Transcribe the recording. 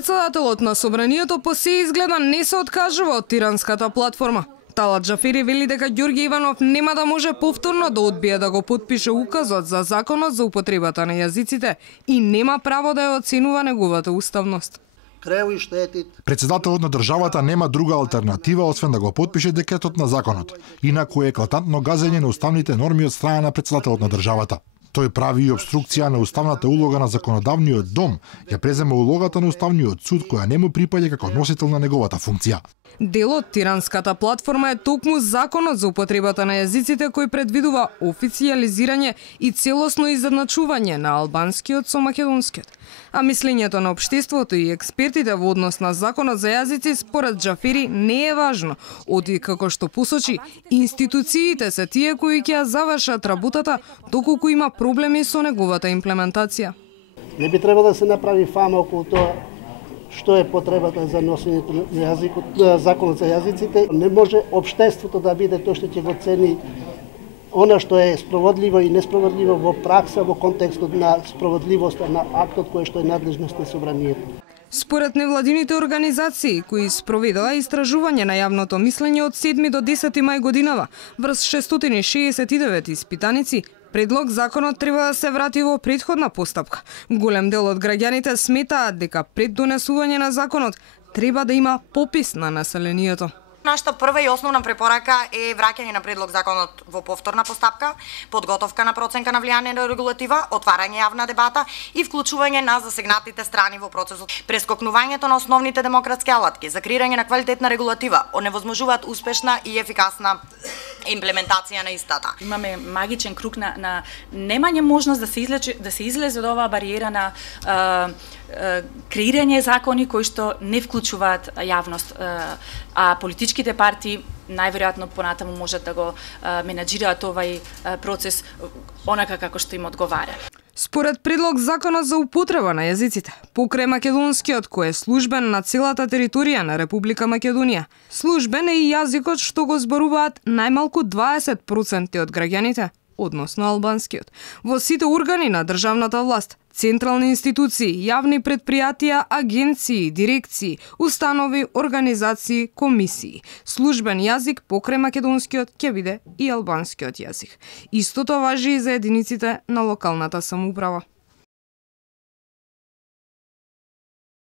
Председателот на Собранието по се изгледа не се откажува од тиранската платформа. Талат Џафери вели дека Ѓорѓе Иванов нема да може повторно да одбие да го потпише указот за законот за употребата на јазиците и нема право да ја оценува неговата уставност. Председателот на државата нема друга алтернатива освен да го потпише декретот на законот, инаку е еклатантно газење на уставните норми од страна на председателот на државата. Тој прави и обструкција на уставната улога на законодавниот дом, ја презема улогата на уставниот суд која не му припаѓа како носител на неговата функција. Дел од тиранската платформа е токму законот за употребата на јазиците кој предвидува официјализирање и целосно изедначување на албанскиот со македонскиот. А мислењето на општеството и експертите во однос на законот за јазици според Џафери не е важно, оди како што посочи, институциите се тие кои ќе ја завршат работата доколку има проблеми со неговата имплементација. Не би требало да се направи фама околу тоа што е потребата за носењето на јазикот, законот за јазиците. Не може општеството да биде тој што ќе го цени она што е спроводливо и неспроводливо во пракса во контекстот на спроводливоста на актот кој што е надлежност на Собранието. Според невладините организации кои спроведоа истражување на јавното мислење од 7 до 10 мај годинава врз 669 испитаници, предлог законот треба да се врати во претходна постапка. Голем дел од граѓаните сметаат дека пред донесување на законот треба да има попис на населението. Нашата прва и основна препорака е враќање на предлог законот во повторна постапка, подготовка на проценка на влијание на регулатива, отварање јавна дебата и вклучување на засегнатите страни во процесот. Прескокнувањето на основните демократски алатки за креирање на квалитетна регулатива оневозможуваат успешна и ефикасна имплементација на истата. Имаме магичен круг на немање можност да се излезе од оваа бариера на креирање закони кои што не вклучуваат јавност, а политичките партии најверојатно понатаму можат да го менаџираат овај процес онака како што им одговара. Според предлог законот за употреба на јазиците, покрај македонскиот кој е службен на целата територија на Република Македонија, службен е и јазикот што го зборуваат најмалку 20% од граѓаните, односно албанскиот. Во сите органи на државната власт, централни институции, јавни предпријатија, агенции, дирекции, установи, организации, комисии. Службен јазик покрај македонскиот ќе биде и албанскиот јазик. Истото важи и за единиците на локалната самоуправа.